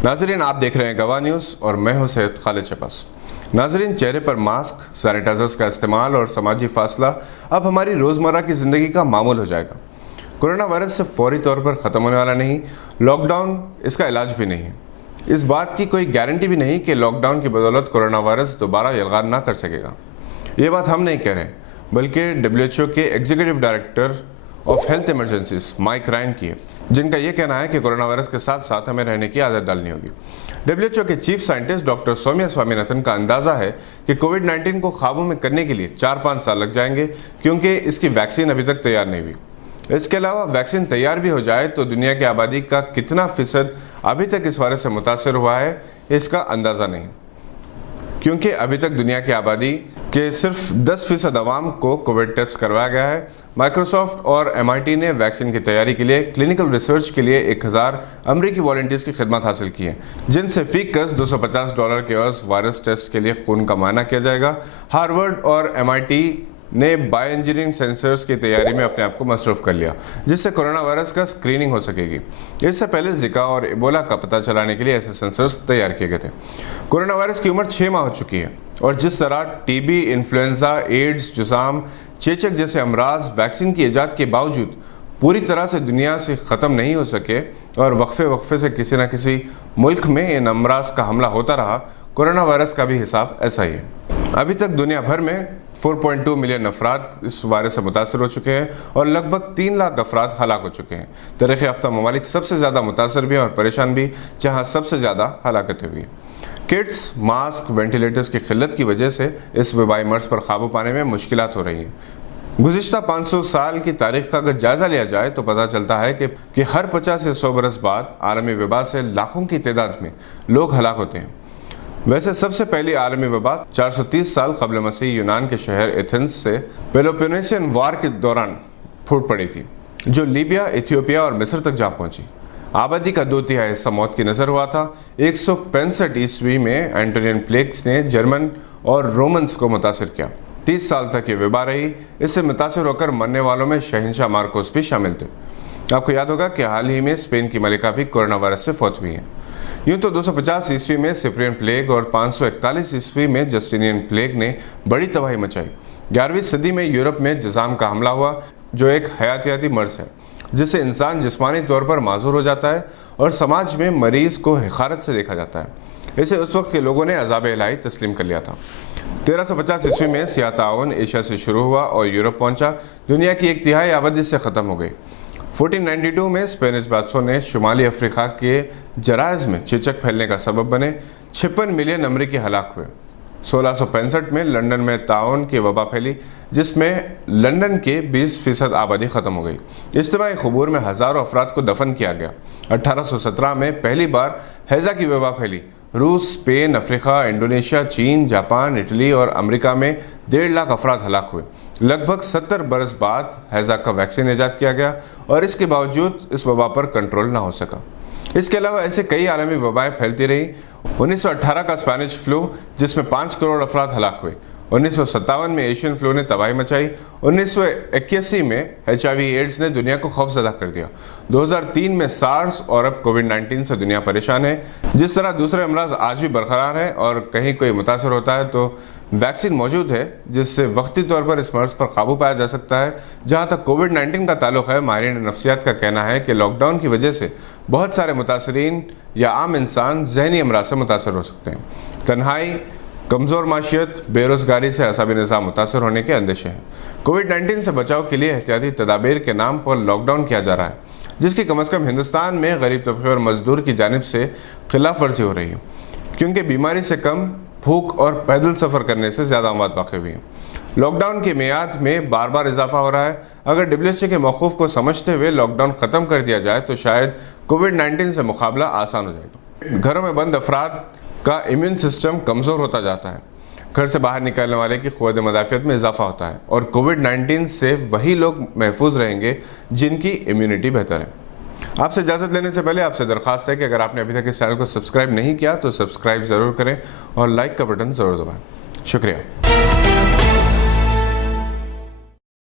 नाजरीन, आप देख रहे हैं गवाह न्यूज़ और मैं हूं सैयद खालिद शबास। नाजरीन, चेहरे पर मास्क, सैनिटाइजर्स का इस्तेमाल और समाजी फासला अब हमारी रोज़मर्रा की ज़िंदगी का मामूल हो जाएगा। कोरोना वायरस से फौरी तौर पर ख़त्म होने वाला नहीं, लॉकडाउन इसका इलाज भी नहीं है। इस बात की कोई गारंटी भी नहीं कि लॉकडाउन की बदौलत कोरोना वायरस दोबारा यलगान ना कर सकेगा। ये बात हम नहीं कह रहे, बल्कि WHO के executive director of health emergencies Mike Ryan की है, जिनका यह कहना है कि कोरोना वायरस के साथ साथ हमें रहने की आदत डालनी होगी। WHO के chief scientist doctor Soumya Swaminathan का अंदाजा है कि कोविड-19 को काबू में करने के लिए 4-5 साल लग जाएंगे, क्योंकि इसकी वैक्सीन अभी तक तैयार नहीं हुई। इसके अलावा वैक्सीन तैयार भी हो जाए तो दुनिया की आबादी का कितना फीसद अभी तक इस वायरस से मुतासर हुआ है, इसका अंदाज़ा नहीं, क्योंकि अभी तक दुनिया की आबादी के सिर्फ 10% अवाम को कोविड टेस्ट करवाया गया है। माइक्रोसॉफ्ट और MIT ने वैक्सीन की तैयारी के लिए क्लिनिकल रिसर्च के लिए 1000 अमरीकी वॉलंटियर्स की खिदमत हासिल की है, जिनसे फीकस $250 के औसत वायरस टेस्ट के लिए खून का मुआयना किया जाएगा। हार्वर्ड और MIT ने बायो इंजीनियरिंग सेंसर्स की तैयारी में अपने आप को मसरूफ़ कर लिया, जिससे कोरोना वायरस का स्क्रीनिंग हो सकेगी। इससे पहले जिका और इबोला का पता चलाने के लिए ऐसे सेंसर्स तैयार किए गए थे। कोरोना वायरस की उम्र 6 माह हो चुकी है और जिस तरह TB, इन्फ्लुएंजा, एड्स, जुकाम, चेचक जैसे अमराज वैक्सीन की ईजाद के बावजूद पूरी तरह से दुनिया से ख़त्म नहीं हो सके और वक्फे से किसी न किसी मुल्क में इन अमराज का हमला होता रहा, कोरोना वायरस का भी हिसाब ऐसा ही है। अभी तक दुनिया भर में 4.2 मिलियन अफराद इस वायरस से मुतासर हो चुके हैं और लगभग 3 लाख अफराद हलाक हो चुके हैं। तरक्की याफ्ता ममालिक सबसे ज़्यादा मुतासर भी हैं और परेशान भी, जहाँ सबसे ज़्यादा हलाकतें हुई हैं। किट्स, मास्क, वेंटिलेटर्स की किल्लत की वजह से इस वबाई मर्ज पर काबू पाने में मुश्किलात हो रही हैं। गुज़िश्ता 500 साल की तारीख का अगर जायज़ा लिया जाए तो पता चलता है कि हर 50 से 100 बरस बाद आलमी वबा से लाखों की तादाद में लोग हलाक होते हैं। वैसे सबसे पहली आलमी वबा 430 साल कबल मसीह यूनान के शहर एथेंस से पेलोपोनेशियन वार के दौरान फूट पड़ी थी, जो लीबिया, इथियोपिया और मिस्र तक जा पहुंची। आबादी का 2/3 हिस्सा मौत की नज़र हुआ था। 165 ईस्वी में एंटोनियन प्लेग्स ने जर्मन और रोमन्स को मुतासर किया। 30 साल तक ये वबा रही। इससे मुतासर होकर मरने वालों में शहंशाह मार्कोस भी शामिल थे। आपको याद होगा कि हाल ही में स्पेन की मलिका भी कोरोना वायरस से फौत हुई है। यूँ तो 250 ईस्वी में सिप्रियन प्लेग और 541 ईस्वी में जस्टिनियन प्लेग ने बड़ी तबाही मचाई। 11वीं सदी में यूरोप में जज़ाम का हमला हुआ, जो एक हयातियाती मर्ज है जिससे इंसान जिस्मानी तौर पर माजूर हो जाता है और समाज में मरीज को हिकारत से देखा जाता है। इसे उस वक्त के लोगों ने अज़ाब इलाही तस्लीम कर लिया था। 1350 ईस्वी में सियाह ताउन एशिया से शुरू हुआ और यूरोप पहुंचा। दुनिया की 1/3 आबादी से ख़त्म हो गई। 1492 में स्पेनिश बादशाहों ने शुमाली अफ्रीका के जराइज में चेचक फैलने का सबब बने। 56 मिलियन अमरीकी हलाक हुए। 1665 में लंदन में ताउन की वबा फैली, जिसमें लंदन के 20% आबादी ख़त्म हो गई। इज्तिमाई क़ुबूर में हज़ारों अफराद को दफन किया गया। 1817 में पहली बार हैज़ा की वबा फैली। रूस, स्पेन, अफ्रीका, इंडोनेशिया, चीन, जापान, इटली और अमेरिका में 1.5 लाख अफराद हलाक हुए। लगभग 70 बरस बाद हैज़ा का वैक्सीन ईजाद किया गया और इसके बावजूद इस वबा पर कंट्रोल ना हो सका। इसके अलावा ऐसे कई आलमी वबाएं फैलती रही। 1918 का स्पेनिश फ्लू, जिसमें 5 करोड़ अफराद हलाक हुए। 1957 में एशियन फ्लू ने तबाही मचाई। 1981 में HIV एड्स ने दुनिया को खौफजदा कर दिया। 2003 में सार्स और अब कोविड-19 से दुनिया परेशान है। जिस तरह दूसरे अमराज आज भी बरकरार हैं और कहीं कोई मुतासर होता है तो वैक्सीन मौजूद है, जिससे वक्ती तौर पर इस मर्ज पर काबू पाया जा सकता है। जहाँ तक कोविड-19 का ताल्लुक है, माहिरीन नफ्सियात का कहना है कि लॉकडाउन की वजह से बहुत सारे मुतासरीन या आम इंसान जहनी अमराज से मुतासर हो सकते हैं। तन्हाई, कमज़ोर माशियत, बेरोज़गारी से असाबी निज़ाम मुतासर होने के अंदेशे हैं। कोविड-19 से बचाव के लिए एहतियाती तदाबीर के नाम पर लॉकडाउन किया जा रहा है, जिसकी कम अज़ कम हिंदुस्तान में गरीब तबके और मजदूर की जानिब से खिलाफ वर्जी हो रही है, क्योंकि बीमारी से कम, भूख और पैदल सफ़र करने से ज़्यादा अमवात वाक़ई हुई हैं। लॉकडाउन की मियाद में बार बार इजाफा हो रहा है। अगर WHO के मौक़ूफ़ को समझते हुए लॉकडाउन ख़त्म कर दिया जाए तो शायद कोविड-19 से मुकाबला आसान हो जाएगा। घरों में बंद अफराद का इम्यून सिस्टम कमज़ोर होता जाता है। घर से बाहर निकलने वाले की क़ुव्वत मुदाफ़ियत में इजाफा होता है और कोविड-19 से वही लोग महफूज रहेंगे जिनकी इम्यूनिटी बेहतर है। आपसे इजाज़त लेने से पहले आपसे दरख्वास्त है कि अगर आपने अभी तक इस चैनल को सब्सक्राइब नहीं किया तो सब्सक्राइब ज़रूर करें और लाइक का बटन ज़रूर दबाएं। शुक्रिया।